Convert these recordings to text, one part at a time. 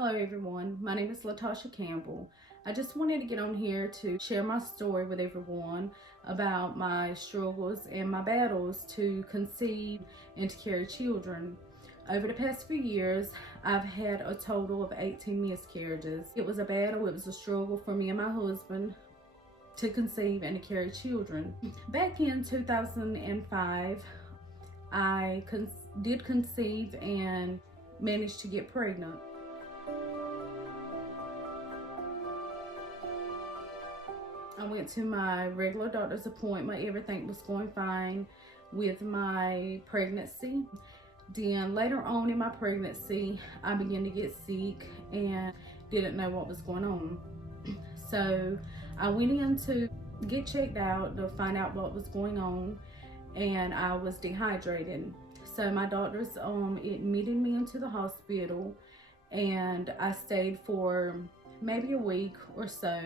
Hello everyone, my name is Latasha Campbell. I just wanted to get on here to share my story with everyone about my struggles and my battles to conceive and to carry children. Over the past few years, I've had a total of 18 miscarriages. It was a battle, it was a struggle for me and my husband to conceive and to carry children. Back in 2005, I did conceive and managed to get pregnant. I went to my regular doctor's appointment. Everything was going fine with my pregnancy. Then later on in my pregnancy, I began to get sick and didn't know what was going on. So I went in to get checked out to find out what was going on, and I was dehydrated. So my doctors admitted me into the hospital, and I stayed for maybe a week or so,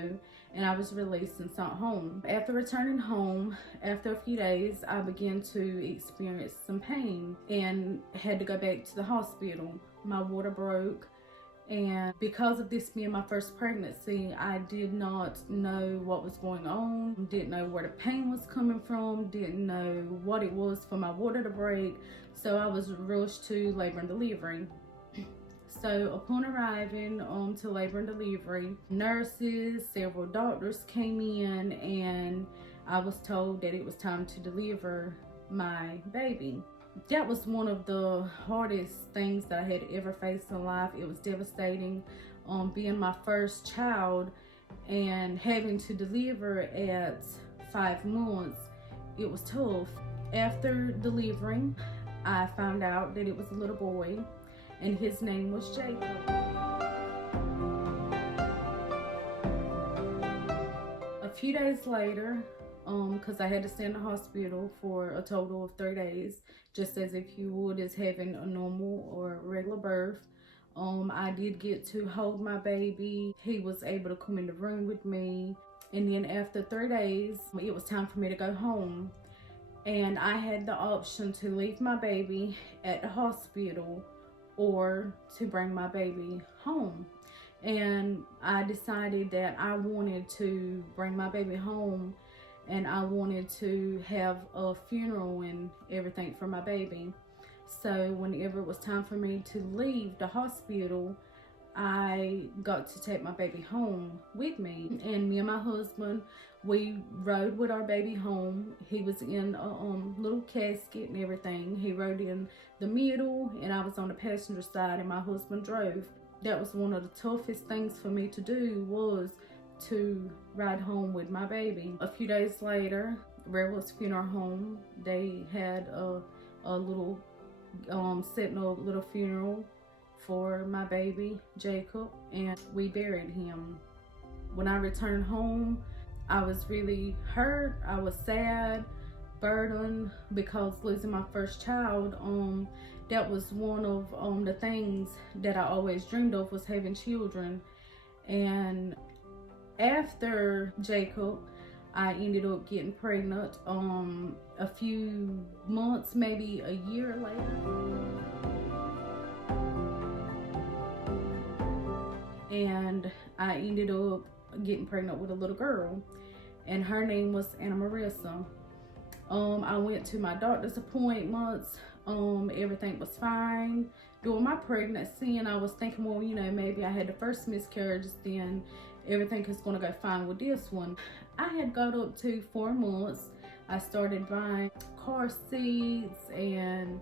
and I was released and sent home. After returning home, after a few days, I began to experience some pain and had to go back to the hospital. My water broke, and because of this being my first pregnancy, I did not know what was going on, didn't know where the pain was coming from, didn't know what it was for my water to break, so I was rushed to labor and delivery. So upon arriving to labor and delivery, nurses, several doctors came in, and I was told that it was time to deliver my baby. That was one of the hardest things that I had ever faced in life. It was devastating, being my first child and having to deliver at 5 months. It was tough. After delivering, I found out that it was a little boy, and his name was Jacob. A few days later, because I had to stay in the hospital for a total of 3 days, just as if you would as having a normal or regular birth. I did get to hold my baby. He was able to come in the room with me. And then after 3 days, it was time for me to go home. And I had the option to leave my baby at the hospital or to bring my baby home. And I decided that I wanted to bring my baby home, and I wanted to have a funeral and everything for my baby. So whenever it was time for me to leave the hospital, I got to take my baby home with me. And me and my husband, we rode with our baby home. He was in a little casket and everything. He rode in the middle, and I was on the passenger side, and my husband drove. That was one of the toughest things for me to do, was to ride home with my baby. A few days later, Redwood's Funeral Home, they had a little setting a little funeral for my baby Jacob, and we buried him. When I returned home, I was really hurt. I was sad, burdened, because losing my first child, that was one of the things that I always dreamed of, was having children. And after Jacob, I ended up getting pregnant a few months, maybe a year later. And I ended up getting pregnant with a little girl, and her name was Anna Marissa. I went to my doctor's appointments. Everything was fine during my pregnancy, and I was thinking, well, you know, maybe I had the first miscarriage, then everything is going to go fine with this one. I had got up to 4 months. I started buying car seats and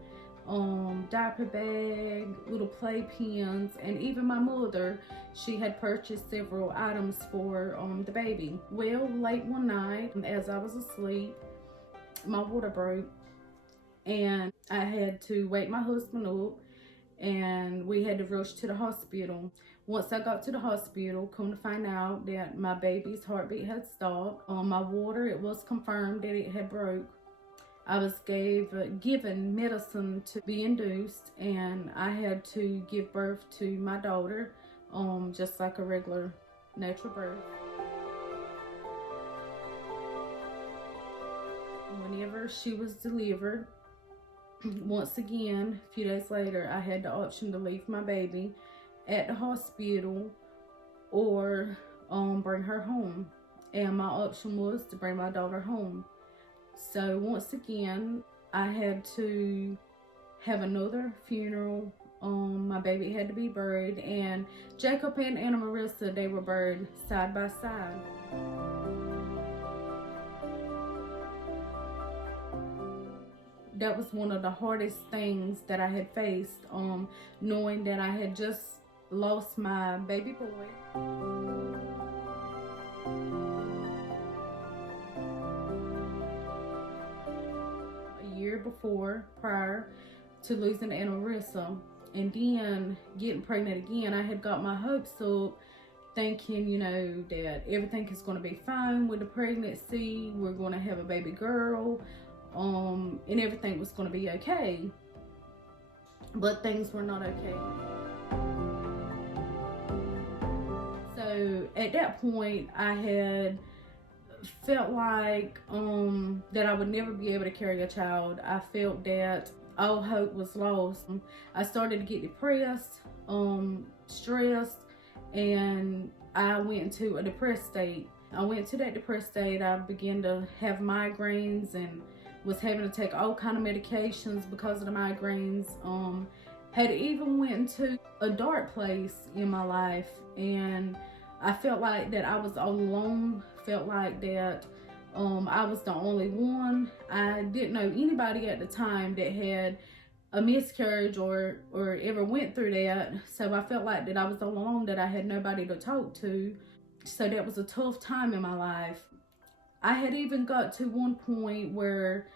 diaper bag, little playpens, and even my mother, she had purchased several items for the baby. Well, late one night, as I was asleep, my water broke, and I had to wake my husband up, and we had to rush to the hospital. Once I got to the hospital, come to find out that my baby's heartbeat had stopped. My water, it was confirmed that it had broke. I was given medicine to be induced, and I had to give birth to my daughter, just like a regular natural birth. Whenever she was delivered, once again, a few days later, I had the option to leave my baby at the hospital or bring her home. And my option was to bring my daughter home. So once again, I had to have another funeral. My baby had to be buried, and Jacob and Anna Marissa, they were buried side by side. That was one of the hardest things that I had faced, knowing that I had just lost my baby boy. A year before, prior to losing Anna Marissa, and then getting pregnant again, I had got my hopes up, thinking, you know, that everything is going to be fine with the pregnancy. We're going to have a baby girl, and everything was going to be okay. But things were not okay. So at that point, I had felt like that I would never be able to carry a child. I felt that all hope was lost. I started to get depressed, stressed, and I went into a depressed state. I went to that depressed state. I began to have migraines and was having to take all kind of medications because of the migraines. Had even went into a dark place in my life, and I felt like that I was all alone. Felt like that I was the only one. I didn't know anybody at the time that had a miscarriage or ever went through that. So I felt like that I was all alone, that I had nobody to talk to. So that was a tough time in my life. I had even got to one point where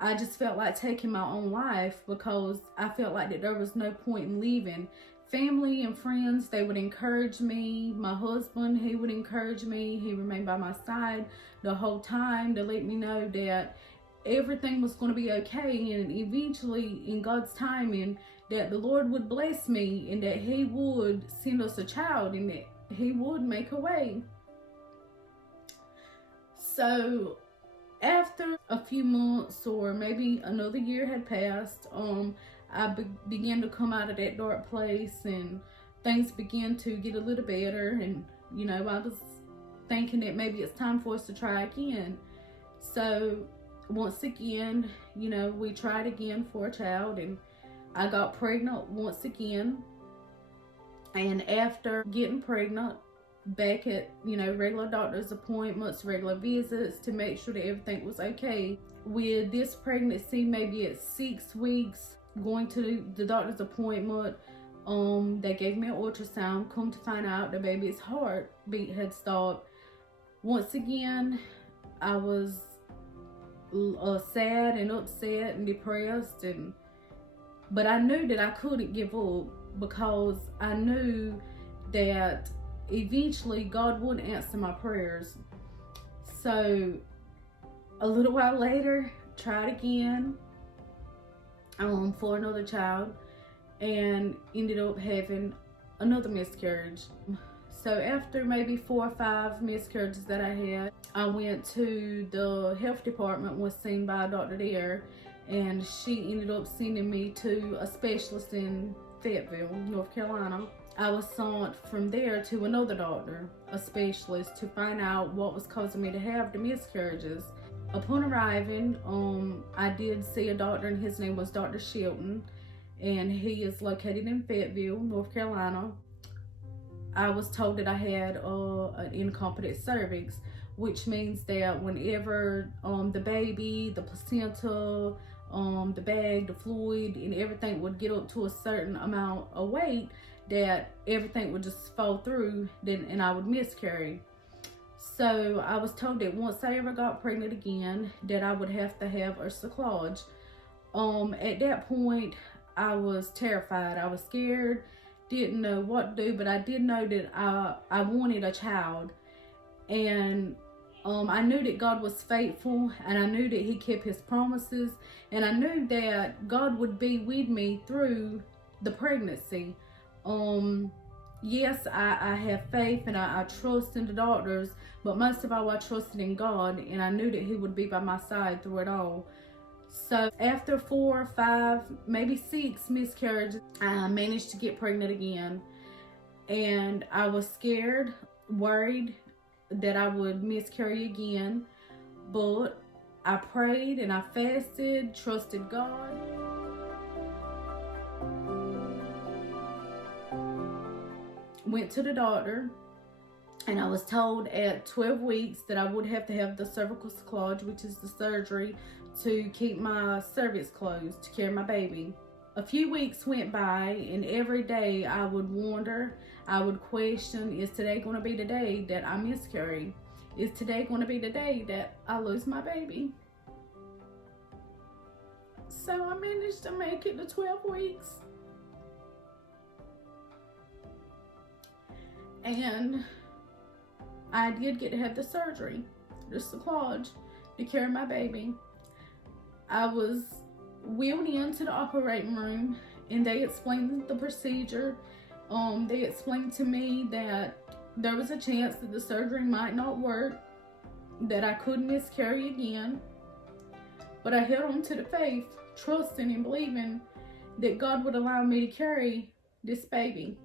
I just felt like taking my own life, because I felt like that there was no point in leaving. Family and friends, they would encourage me. My husband, he would encourage me. He remained by my side the whole time to let me know that everything was going to be okay, and eventually, in God's timing, that the Lord would bless me, and that He would send us a child, and that He would make a way. So after a few months, or maybe another year had passed, I began to come out of that dark place, and things began to get a little better. And, you know, I was thinking that maybe it's time for us to try again. So once again, you know, we tried again for a child, and I got pregnant once again. And after getting pregnant, back at, you know, regular doctor's appointments, regular visits to make sure that everything was okay. With this pregnancy, maybe at 6 weeks, going to the doctor's appointment, they gave me an ultrasound. Come to find out, the baby's heartbeat had stopped. Once again, I was sad and upset and depressed, but I knew that I couldn't give up, because I knew that eventually God would answer my prayers. So a little while later, tried again for another child, and ended up having another miscarriage. So after maybe 4 or 5 miscarriages that I had, I went to the health department, was seen by a doctor there, and she ended up sending me to a specialist in Fayetteville, North Carolina. I was sent from there to another doctor, a specialist, to find out what was causing me to have the miscarriages. Upon arriving, I did see a doctor, and his name was Dr. Shelton, and he is located in Fayetteville, North Carolina. I was told that I had an incompetent cervix, which means that whenever the baby, the placenta, the bag, the fluid, and everything would get up to a certain amount of weight, that everything would just fall through, and I would miscarry. So I was told that once I ever got pregnant again, that I would have to have a cerclage. At that point, I was terrified. I was scared, didn't know what to do, but I did know that I wanted a child. And I knew that God was faithful, and I knew that He kept His promises, and I knew that God would be with me through the pregnancy. Yes, I have faith, and I trust in the doctors, but most of all, I trusted in God, and I knew that He would be by my side through it all. So after 4 or 5, maybe 6 miscarriages, I managed to get pregnant again. and I was scared, worried that I would miscarry again. But I prayed and I fasted, trusted God. Went to the doctor, and I was told at 12 weeks that I would have to have the cervical cerclage, which is the surgery to keep my cervix closed to carry my baby. A few weeks went by, and every day I would wonder, I would question, is today going to be the day that I miscarry? Is today going to be the day that I lose my baby? So I managed to make it to 12 weeks. And I did get to have the surgery, the cerclage, to carry my baby. I was wheeled into the operating room, and they explained the procedure. They explained to me that there was a chance that the surgery might not work, that I could miscarry again. But I held on to the faith, trusting and believing that God would allow me to carry this baby.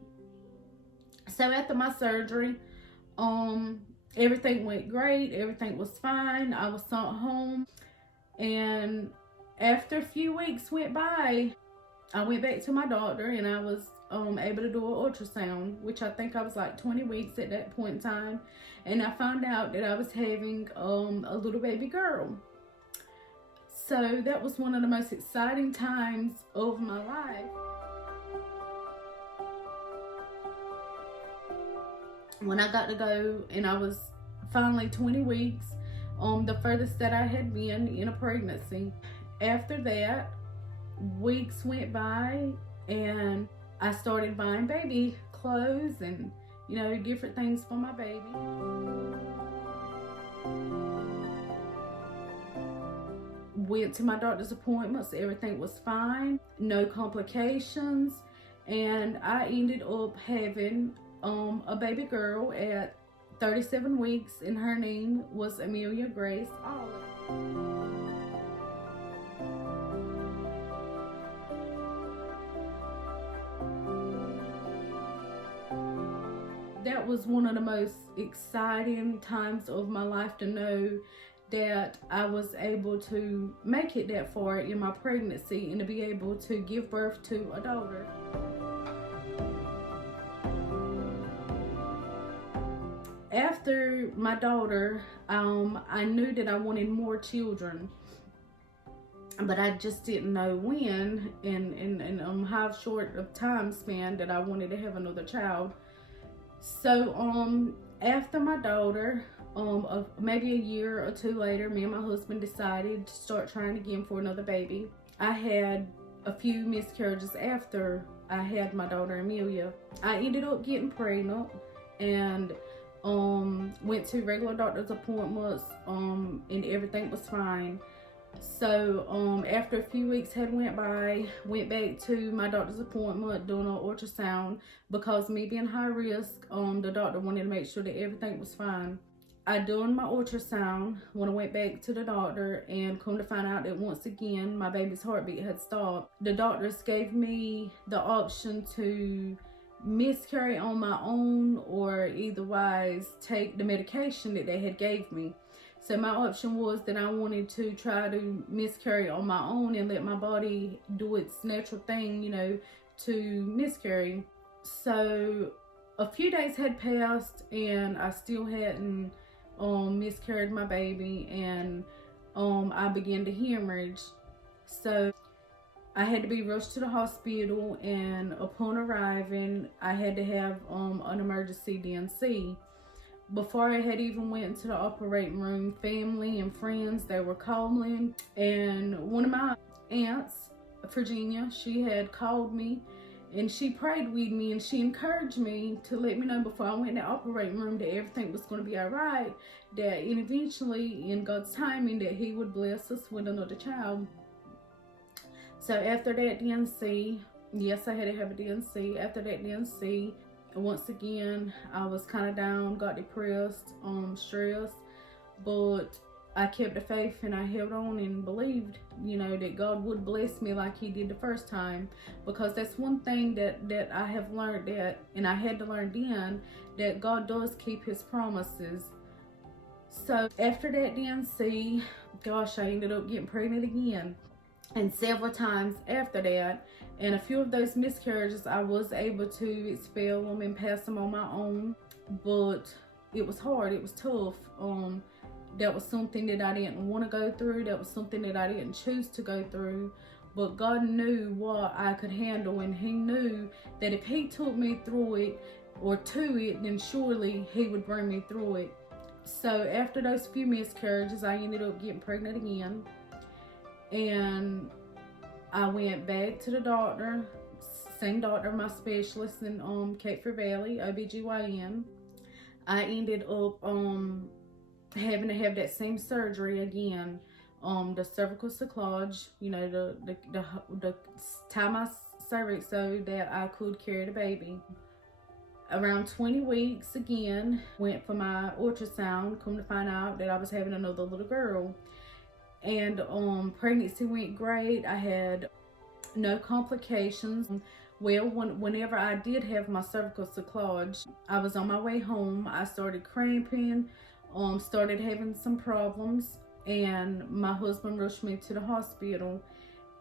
So after my surgery, everything went great. Everything was fine. I was sent home, and after a few weeks went by, I went back to my doctor, and I was able to do an ultrasound, which I think I was like 20 weeks at that point in time, and I found out that I was having a little baby girl. So that was one of the most exciting times of my life. When I got to go, and I was finally 20 weeks, the furthest that I had been in a pregnancy. After that, weeks went by, and I started buying baby clothes and, different things for my baby. Went to my doctor's appointments. Everything was fine, no complications, and I ended up having a baby girl at 37 weeks, and her name was Amelia Grace Olive. That was one of the most exciting times of my life, to know that I was able to make it that far in my pregnancy and to be able to give birth to a daughter. After my daughter, I knew that I wanted more children, but I just didn't know when and how short of time span that I wanted to have another child. So after my daughter, maybe a year or two later, me and my husband decided to start trying again for another baby. I had a few miscarriages after I had my daughter Amelia. I ended up getting pregnant, and went to regular doctor's appointments, and everything was fine. So after a few weeks had went by, went back to my doctor's appointment doing an ultrasound, because me being high risk, the doctor wanted to make sure that everything was fine. I done my ultrasound when I went back to the doctor, and come to find out that once again my baby's heartbeat had stopped. The doctors gave me the option to miscarry on my own, or eitherwise take the medication that they had gave me. So my option was that I wanted to try to miscarry on my own and let my body do its natural thing, to miscarry. So a few days had passed, and I still hadn't miscarried my baby, and I began to hemorrhage. So I had to be rushed to the hospital, and upon arriving, I had to have an emergency D&C. Before I had even went into the operating room, family and friends, they were calling, and one of my aunts, Virginia, she had called me, and she prayed with me, and she encouraged me to let me know before I went in the operating room that everything was going to be all right, that and eventually, in God's timing, that He would bless us with another child. So after that D&C, yes, I had to have a D&C. After that D&C, once again, I was kind of down, got depressed, stressed, but I kept the faith and I held on and believed, that God would bless me like he did the first time. Because that's one thing that I have learned, that, and I had to learn then, that God does keep his promises. So after that DNC, gosh, I ended up getting pregnant again. And several times after that, and a few of those miscarriages, I was able to expel them and pass them on my own. But it was hard, it was tough. That was something that I didn't want to go through. That was something that I didn't choose to go through. But God knew what I could handle, and he knew that if he took me through it or to it, then surely he would bring me through it. So after those few miscarriages, I ended up getting pregnant again. And I went back to the doctor, same doctor, my specialist in Cape Fear Valley, OBGYN. I ended up having to have that same surgery again, the cervical cerclage, the tie my cervix so that I could carry the baby. Around 20 weeks again, went for my ultrasound, come to find out that I was having another little girl. And pregnancy went great. I had no complications. Well, whenever I did have my cervical cerclage, I was on my way home. I started cramping, started having some problems, and my husband rushed me to the hospital.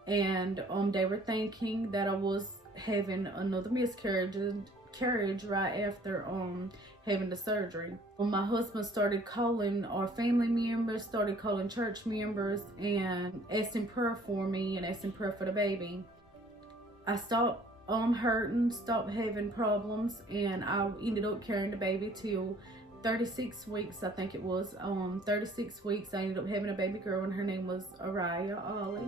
And they were thinking that I was having another miscarriage right after having the surgery. My husband started calling our family members, started calling church members, and asking prayer for me and asking prayer for the baby. I stopped hurting, stopped having problems, and I ended up carrying the baby till 36 weeks, I think it was. 36 weeks, I ended up having a baby girl, and her name was Araya Ollie.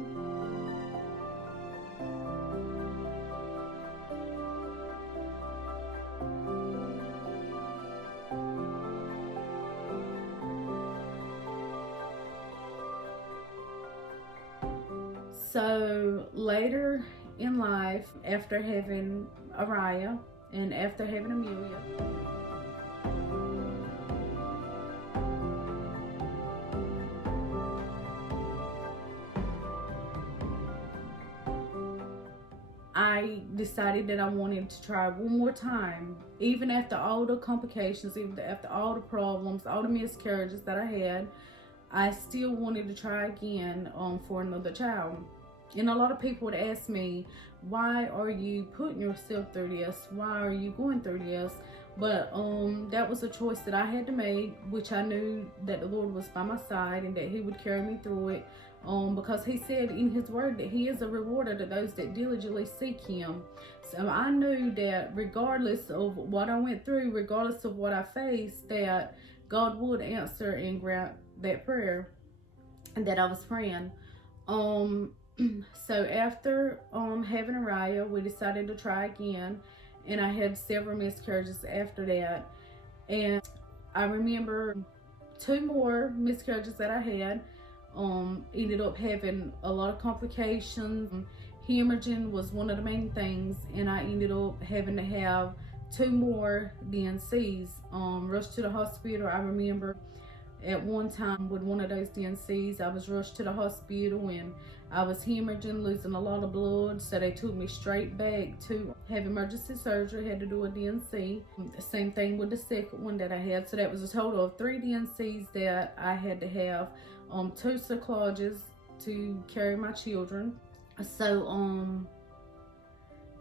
So later in life, after having Araya and after having Amelia, I decided that I wanted to try one more time. Even after all the complications, even after all the problems, all the miscarriages that I had, I still wanted to try again for another child. And a lot of people would ask me, why are you putting yourself through this? Why are you going through this? But that was a choice that I had to make, which I knew that the Lord was by my side and that he would carry me through it. Because he said in his word that he is a rewarder to those that diligently seek him. So I knew that regardless of what I went through, regardless of what I faced, that God would answer and grant that prayer and that I was praying. So after having Araya, we decided to try again, and I had several miscarriages after that. And I remember 2 more miscarriages that I had. Ended up having a lot of complications. Hemorrhaging was one of the main things, and I ended up having to have 2 more DNCs. Rushed to the hospital. I remember at one time with one of those DNCs, I was rushed to the hospital and I was hemorrhaging, losing a lot of blood, so they took me straight back to have emergency surgery, had to do a DNC. The same thing with the second one that I had. So that was a total of 3 DNCs that I had to have, 2 cerclages to carry my children. So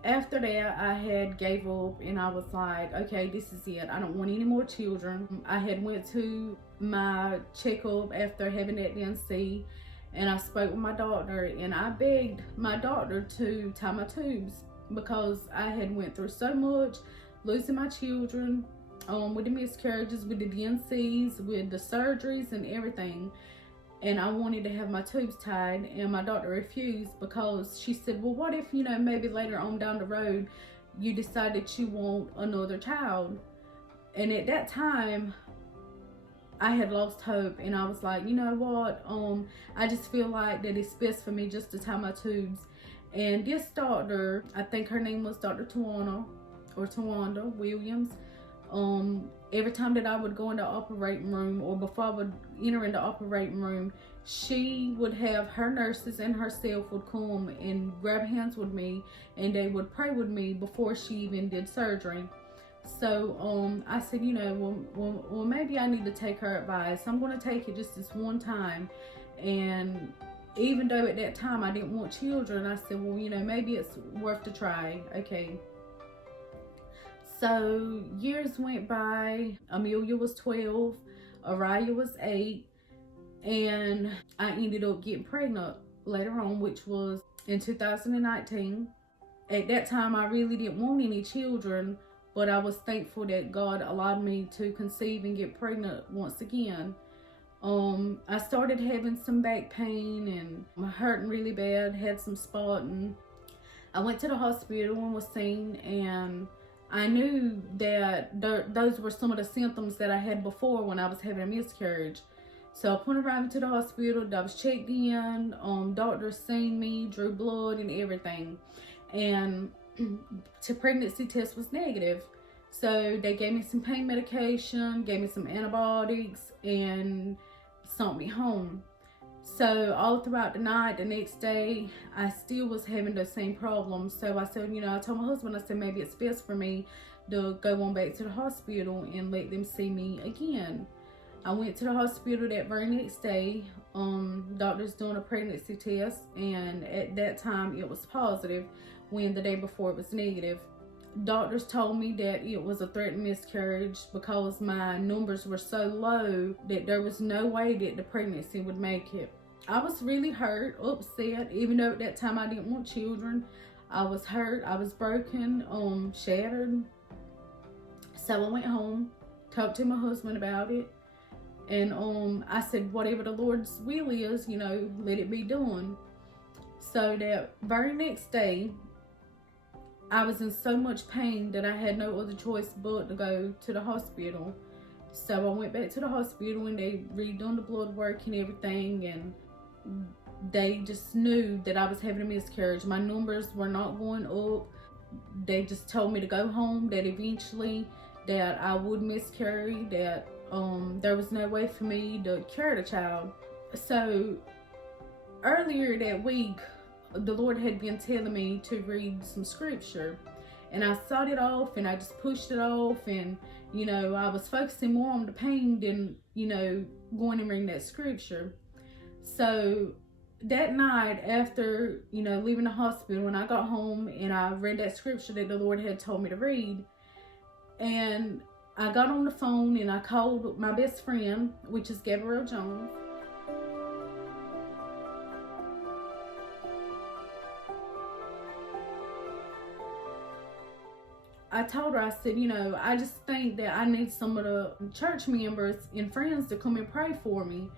after that, I had gave up and I was like, okay, this is it. I don't want any more children. I had went to my checkup after having that DNC, and I spoke with my doctor, and I begged my doctor to tie my tubes because I had went through so much, losing my children, with the miscarriages, with the DNCs, with the surgeries and everything. And I wanted to have my tubes tied, and my doctor refused because she said, well, what if, maybe later on down the road, you decide that you want another child? And at that time, I had lost hope, and I was like, you know what? I just feel like that it's best for me just to tie my tubes. And this doctor, I think her name was Dr. Tawanda Williams, Every time that I would go in the operating room, or before I would enter in the operating room, she would have her nurses and herself would come and grab hands with me, and they would pray with me before she even did surgery. So I said, well, maybe I need to take her advice. I'm going to take it just this one time. And even though at that time I didn't want children, I said, well, maybe it's worth the try. Okay. So years went by. Amelia was 12, Araya was 8, and I ended up getting pregnant later on, which was in 2019. At that time, I really didn't want any children, but I was thankful that God allowed me to conceive and get pregnant once again. I started having some back pain and hurting really bad, had some spotting. I went to the hospital and was seen, and I knew that those were some of the symptoms that I had before when I was having a miscarriage. So upon arriving to the hospital, I was checked in, doctors seen me, drew blood and everything. And the pregnancy test was negative. So they gave me some pain medication, gave me some antibiotics, and sent me home. So all throughout the night, the next day, I still was having the same problems. So I said, I told my husband, I said, maybe it's best for me to go on back to the hospital and let them see me again. I went to the hospital that very next day. Doctors doing a pregnancy test, and at that time it was positive, when the day before it was negative. Doctors told me that it was a threatened miscarriage because my numbers were so low that there was no way that the pregnancy would make it. I was really hurt, upset, even though at that time I didn't want children. I was hurt, I was broken, shattered. So I went home, talked to my husband about it, and I said, whatever the Lord's will is, let it be done. So that very next day, I was in so much pain that I had no other choice but to go to the hospital. So I went back to the hospital, and they redone the blood work and everything, and they just knew that I was having a miscarriage. My numbers were not going up. They just told me to go home, that eventually that I would miscarry, that there was no way for me to carry the child. So earlier that week, the Lord had been telling me to read some scripture, and I sought it off, and I just pushed it off, and I was focusing more on the pain than going and reading that scripture. So that night, after leaving the hospital, when I got home and I read that scripture that the Lord had told me to read, and I got on the phone and I called my best friend, which is Gabrielle Jones. I told her, I said, I just think that I need some of the church members and friends to come and pray for me,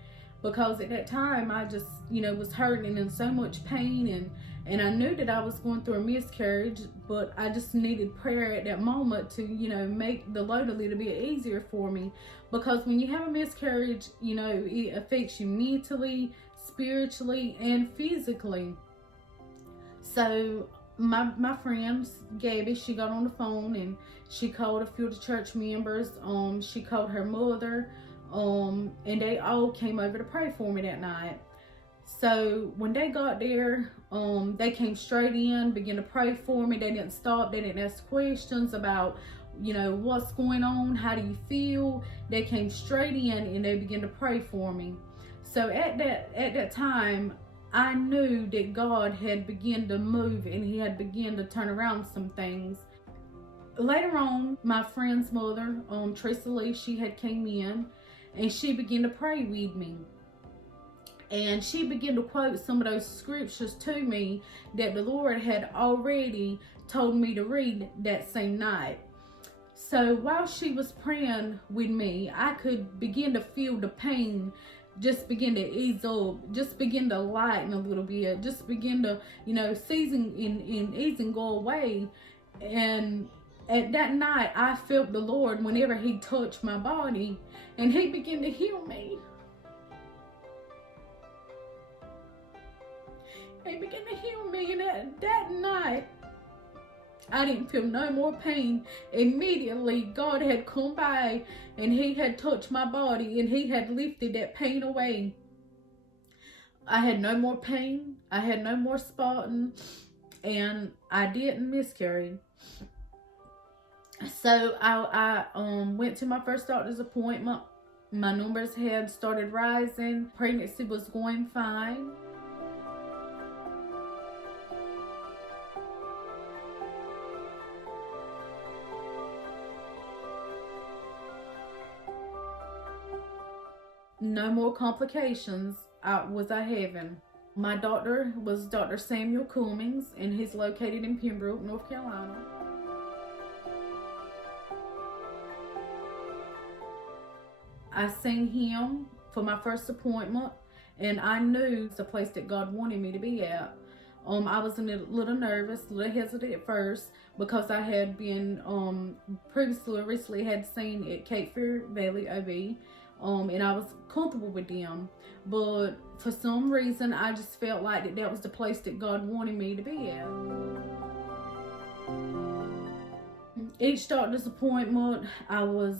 because at that time I just, was hurting and in so much pain, and I knew that I was going through a miscarriage, but I just needed prayer at that moment to, make the load a little bit easier for me, because when you have a miscarriage, it affects you mentally, spiritually, and physically. So my friend Gabby, she got on the phone and she called a few of the church members. She called her mother, and they all came over to pray for me that night. So when they got there, they came straight in, began to pray for me. They didn't stop. They didn't ask questions about, what's going on, how do you feel. They came straight in and they began to pray for me. So at that time, I knew that God had begun to move, and he had begun to turn around some things. Later on, my friend's mother, Teresa Lee, she had came in and she began to pray with me. And she began to quote some of those scriptures to me that the Lord had already told me to read that same night. So while she was praying with me, I could begin to feel the pain just begin to ease up, just begin to lighten a little bit, just begin to, season in ease and go away. And at that night, I felt the Lord whenever he touched my body, and he began to heal me. He began to heal me, and that night, I didn't feel no more pain. Immediately, God had come by and He had touched my body and He had lifted that pain away. I had no more pain. I had no more spotting, and I didn't miscarry. So I went to my first doctor's appointment. My numbers had started rising. Pregnancy was going fine. No more complications was I having. My doctor was Dr. Samuel Cummings, and he's located in Pembroke, North Carolina. I seen him for my first appointment, and I knew it's the place that God wanted me to be at. I was a little nervous, a little hesitant at first because I had been recently had seen at Cape Fear Valley OB, and I was comfortable with them. But for some reason, I just felt like that was the place that God wanted me to be at. Each doctor's appointment, I was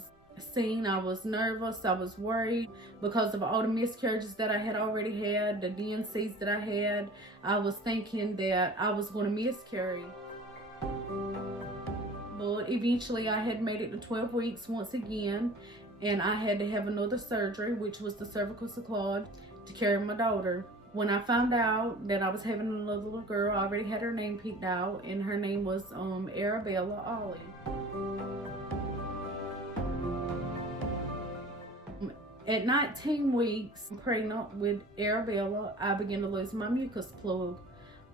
nervous, I was worried because of all the miscarriages that I had already had, the DNCs that I had. I was thinking that I was going to miscarry. But eventually I had made it to 12 weeks once again, and I had to have another surgery, which was the cervical seclode, to carry my daughter. When I found out that I was having another little girl, I already had her name picked out, and her name was Arabella Ollie. At 19 weeks pregnant with Arabella, I began to lose my mucus plug.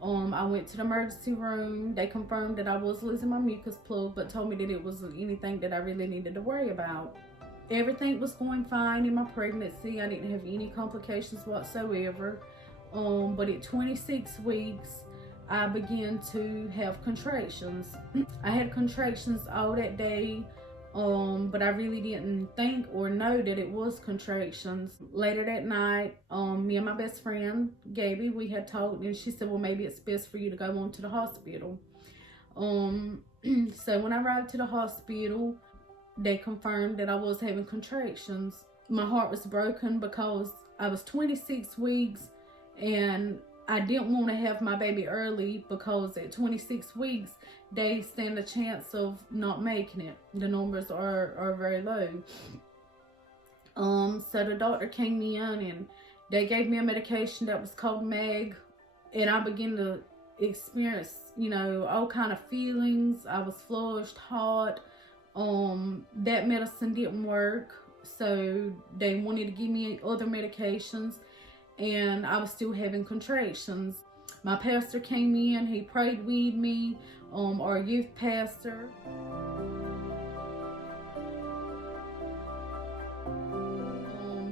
I went to the emergency room. They confirmed that I was losing my mucus plug, but told me that it wasn't anything that I really needed to worry about. Everything was going fine in my pregnancy. I didn't have any complications whatsoever. But at 26 weeks, I began to have contractions. I had contractions all that day. But I really didn't think or know that it was contractions. Later that night, me and my best friend, Gabby, we had talked, and she said, well, maybe it's best for you to go on to the hospital. So when I arrived to the hospital, they confirmed that I was having contractions. My heart was broken because I was 26 weeks, and I didn't want to have my baby early because at 26 weeks, they stand a chance of not making it. The numbers are very low. So the doctor came in and they gave me a medication that was called Meg, and I began to experience, all kind of feelings. I was flushed, hot. That medicine didn't work, so they wanted to give me other medications, and I was still having contractions. My pastor came in, he prayed with me, our youth pastor.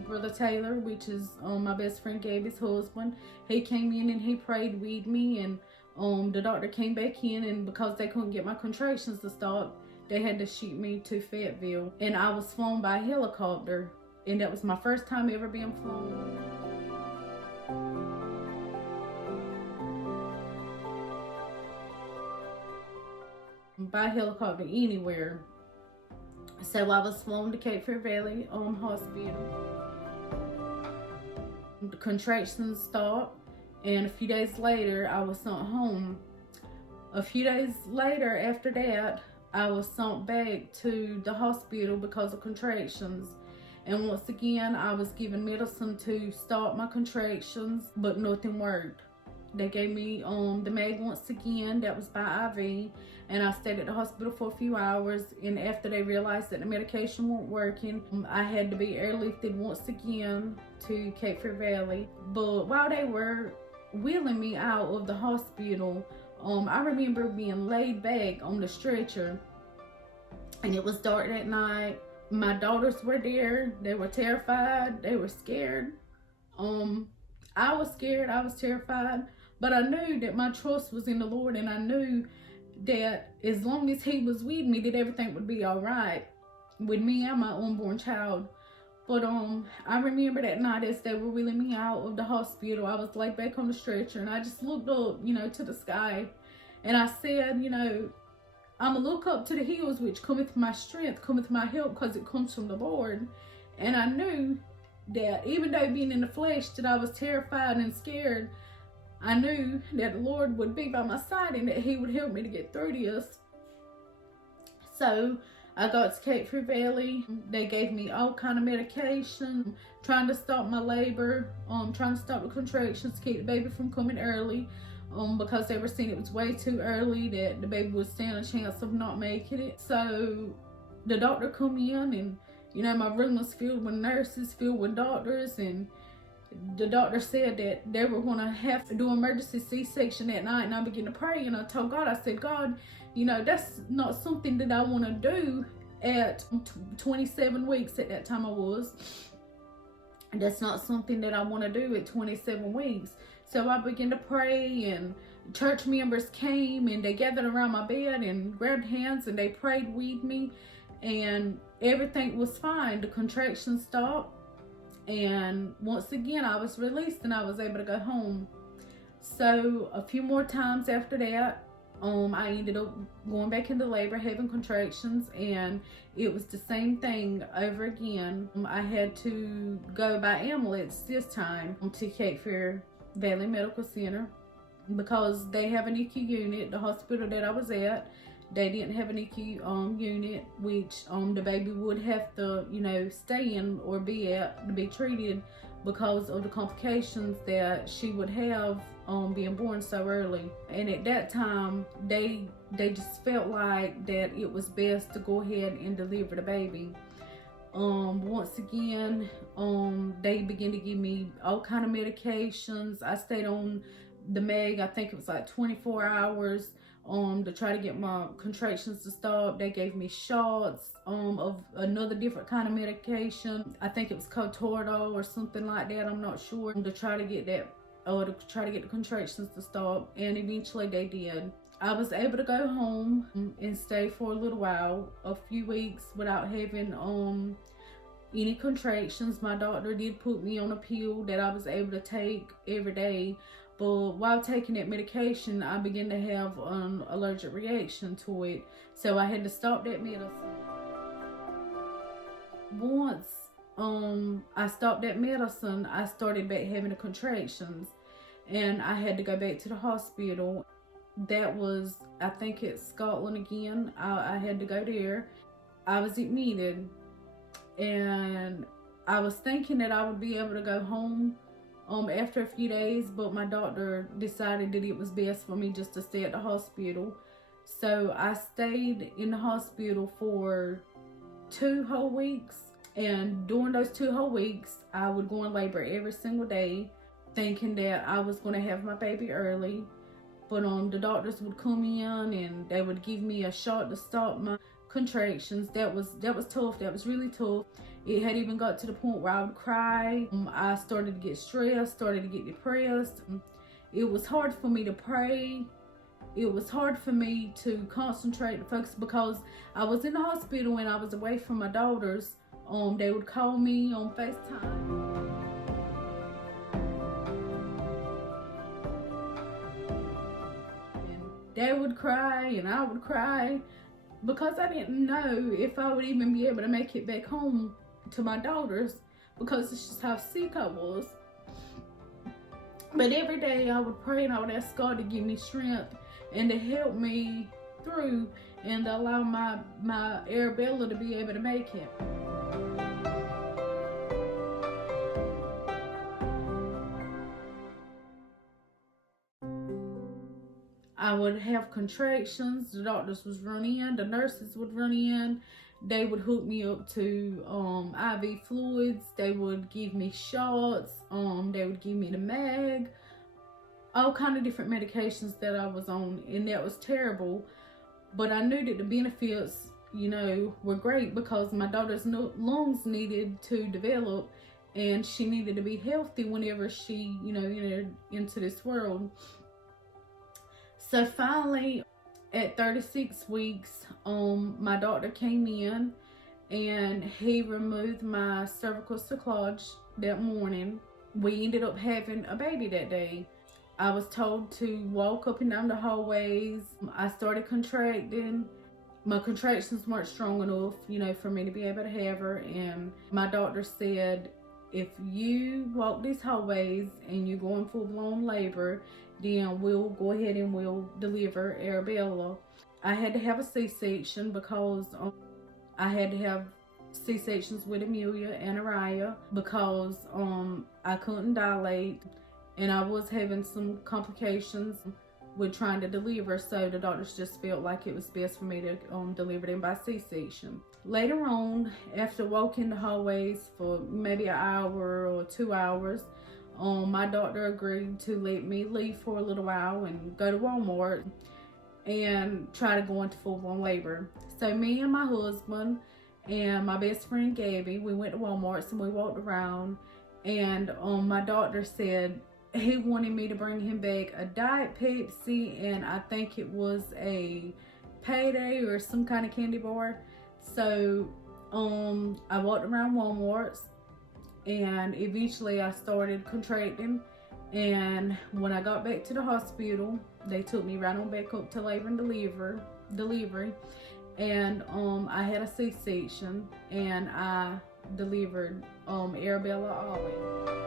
Brother Taylor, which is my best friend Gabby's husband, he came in and he prayed with me, and the doctor came back in, and because they couldn't get my contractions to stop, they had to ship me to Fayetteville, and I was flown by helicopter, and that was my first time ever being flown. By helicopter anywhere. So I was flown to Cape Fear Valley Hospital. The contractions stopped, and a few days later I was sent home. A few days later after that, I was sent back to the hospital because of contractions. And once again, I was given medicine to stop my contractions, but nothing worked. They gave me the Meg once again, that was by IV, and I stayed at the hospital for a few hours, and after they realized that the medication wasn't working, I had to be airlifted once again to Cape Fear Valley. But while they were wheeling me out of the hospital, I remember being laid back on the stretcher, and it was dark that night. My daughters were there. They were terrified. They were scared. I was scared. I was terrified. But I knew that my trust was in the Lord, and I knew that as long as He was with me, that everything would be all right with me and my unborn child. But I remember that night as they were wheeling me out of the hospital, I was laid back on the stretcher, and I just looked up, to the sky, and I said, I'm going to look up to the hills, which cometh my strength, cometh my help, because it comes from the Lord. And I knew that even though being in the flesh, that I was terrified and scared, I knew that the Lord would be by my side and that he would help me to get through this. So I got to Cape Fear Valley. They gave me all kind of medication, trying to stop my labor, trying to stop the contractions, to keep the baby from coming early, because they were saying it was way too early, that the baby would stand a chance of not making it. So the doctor come in, and you know, my room was filled with nurses, filled with doctors, and the doctor said that they were going to have to do emergency C-section that night. And I began to pray, and I told God, I said, God, you know, that's not something that I want to do at 27 weeks. At that time I was. That's not something that I want to do at 27 weeks. So I began to pray, and church members came, and they gathered around my bed and grabbed hands, and they prayed with me, and everything was fine. The contractions stopped, and once again I was released, and I was able to go home. So a few more times after that, I ended up going back into labor, having contractions, and it was the same thing over again. I had to go by ambulance this time to Cape Fear Valley Medical Center, because they have an NICU unit. The hospital that I was at, they didn't have an NICU unit, which the baby would have to, you know, stay in or be at to be treated because of the complications that she would have being born so early. And at that time, they just felt like that it was best to go ahead and deliver the baby. Once again, they began to give me all kind of medications. I stayed on the Meg, I think it was like 24 hours to try to get my contractions to stop. They gave me shots of another different kind of medication. I think it was Cotordol or something like that, I'm not sure, to try to get that, to try to get the contractions to stop, and eventually they did. I was able to go home and stay for a little while, a few weeks, without having any contractions. My doctor did put me on a pill that I was able to take every day, but while taking that medication, I began to have an allergic reaction to it, so I had to stop that medicine. Once I stopped that medicine, I started back having the contractions, and I had to go back to the hospital. That was, I think, it's Scotland again. I had to go there. I was admitted, and I was thinking that I would be able to go home after a few days, but my doctor decided that it was best for me just to stay at the hospital. So I stayed in the hospital for 2 whole weeks, and during those 2 whole weeks, I would go in labor every single day, thinking that I was going to have my baby early. But the doctors would come in, and they would give me a shot to stop my contractions. That was tough. That was really tough. It had even got to the point where I would cry. I started to get stressed, started to get depressed. It was hard for me to pray. It was hard for me to concentrate and focus, because I was in the hospital and I was away from my daughters. They would call me on FaceTime. They would cry and I would cry, because I didn't know if I would even be able to make it back home to my daughters, because it's just how sick I was. But every day I would pray, and I would ask God to give me strength and to help me through, and allow my Arabella to be able to make it. I would have contractions, the doctors would run in, the nurses would run in, they would hook me up to IV fluids, they would give me shots, they would give me the mag, all kind of different medications that I was on, and that was terrible. But I knew that the benefits, you know, were great, because my daughter's lungs needed to develop, and she needed to be healthy whenever she, you know, entered into this world. So finally, at 36 weeks, my doctor came in, and he removed my cervical cerclage that morning. We ended up having a baby that day. I was told to walk up and down the hallways. I started contracting, my contractions weren't strong enough, for me to be able to have her. And my doctor said, if you walk these hallways and you're going full-blown labor, then we'll go ahead and we'll deliver Arabella. I had to have a C-section because I had to have C-sections with Amelia and Araya because I couldn't dilate, and I was having some complications with trying to deliver, so the doctors just felt like it was best for me to deliver them by C-section. Later on, after walking the hallways for maybe an hour or 2 hours, my doctor agreed to let me leave for a little while and go to Walmart and try to go into full-blown labor. So me and my husband and my best friend Gabby, we went to Walmart and we walked around, and my doctor said he wanted me to bring him back a Diet Pepsi, and I think it was a Payday or some kind of candy bar. So I walked around Walmart, and eventually I started contracting. And when I got back to the hospital, they took me right on back up to labor and delivery. And I had a C-section, and I delivered Arabella Ollie.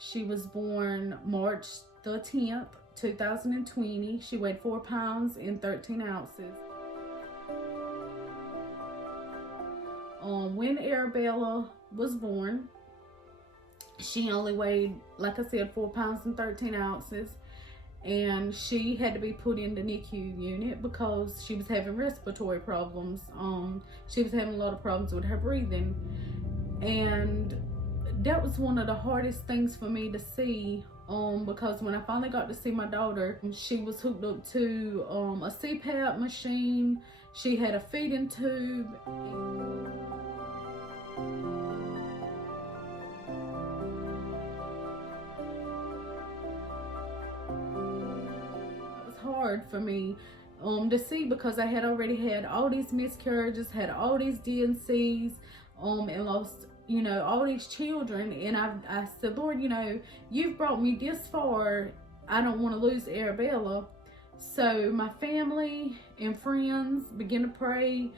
She was born March the 10th, 2020. She weighed 4 pounds and 13 ounces. When Arabella was born, she only weighed, like I said, 4 pounds and 13 ounces. And she had to be put in the NICU unit because she was having respiratory problems. She was having a lot of problems with her breathing. And that was one of the hardest things for me to see, because when I finally got to see my daughter, she was hooked up to a CPAP machine. She had a feeding tube. It was hard for me to see because I had already had all these miscarriages, had all these DNCs, and lost all these children. And I said, Lord, you've brought me this far. I don't want to lose Arabella. So my family and friends began to pray,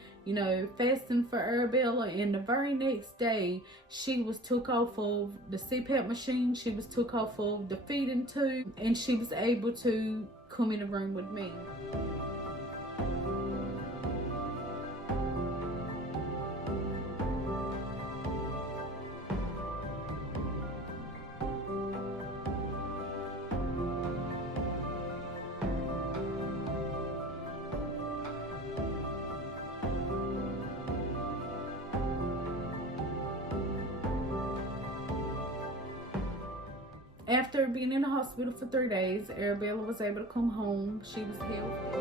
fasting for Arabella. And the very next day, she was took off of the CPAP machine. She was took off of the feeding tube, and she was able to come in the room with me. After being in the hospital for 3 days, Arabella was able to come home. She was healthy.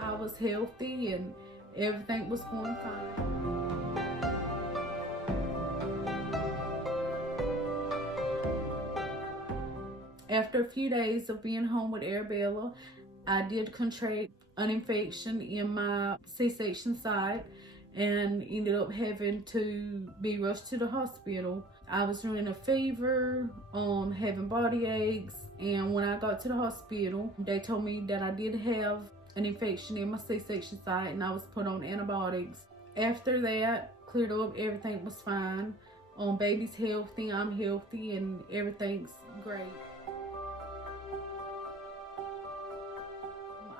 I was healthy and everything was going fine. After a few days of being home with Arabella, I did contract an infection in my C-section site and ended up having to be rushed to the hospital. I was running a fever, having body aches, and when I got to the hospital, they told me that I did have an infection in my C-section site and I was put on antibiotics. After that, cleared up, everything was fine. Baby's healthy, I'm healthy, and everything's great.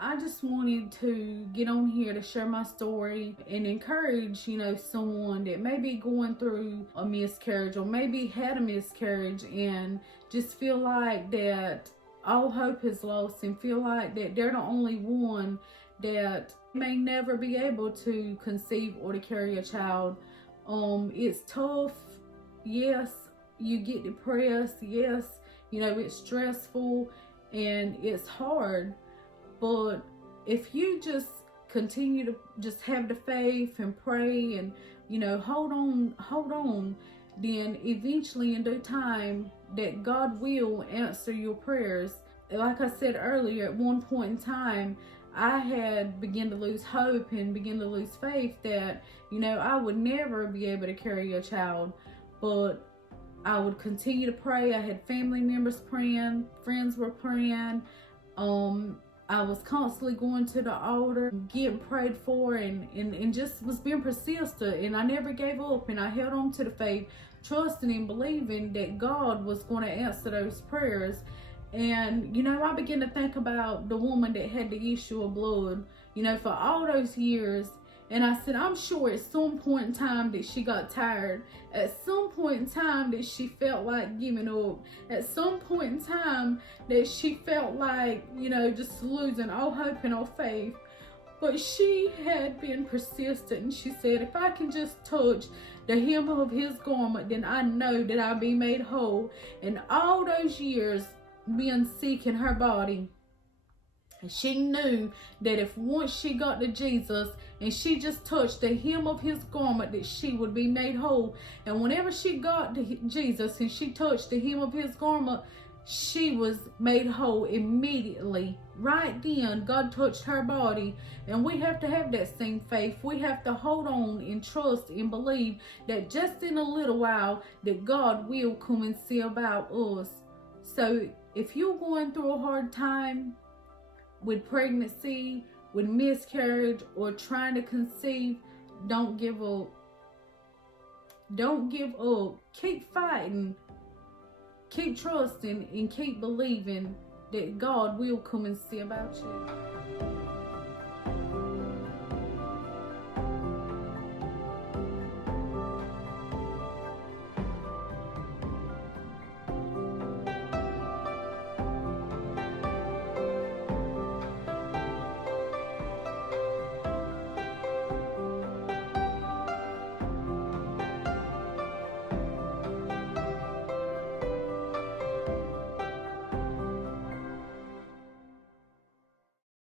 I just wanted to get on here to share my story and encourage, someone that may be going through a miscarriage or maybe had a miscarriage and just feel like that all hope is lost and feel like that they're the only one that may never be able to conceive or to carry a child. It's tough. Yes, you get depressed. Yes, it's stressful and it's hard. But if you just continue to just have the faith and pray and, hold on, then eventually in due time that God will answer your prayers. Like I said earlier, at one point in time, I had begun to lose hope and begin to lose faith that, I would never be able to carry a child. But I would continue to pray. I had family members praying, friends were praying. I was constantly going to the altar, getting prayed for, and just was being persistent. And I never gave up, and I held on to the faith, trusting and believing that God was going to answer those prayers. And, I began to think about the woman that had the issue of blood, for all those years. And I said, I'm sure at some point in time that she got tired. At some point in time that she felt like giving up. At some point in time that she felt like, just losing all hope and all faith. But she had been persistent, and she said, if I can just touch the hem of his garment, then I know that I'll be made whole. And all those years being sick in her body, she knew that if once she got to Jesus and she just touched the hem of his garment, that she would be made whole. And whenever she got to Jesus and she touched the hem of his garment, she was made whole immediately. Right then, God touched her body. And we have to have that same faith. We have to hold on and trust and believe that just in a little while that God will come and see about us. So if you're going through a hard time with pregnancy, with miscarriage, or trying to conceive, don't give up. Don't give up. Keep fighting. Keep trusting and keep believing that God will come and see about you.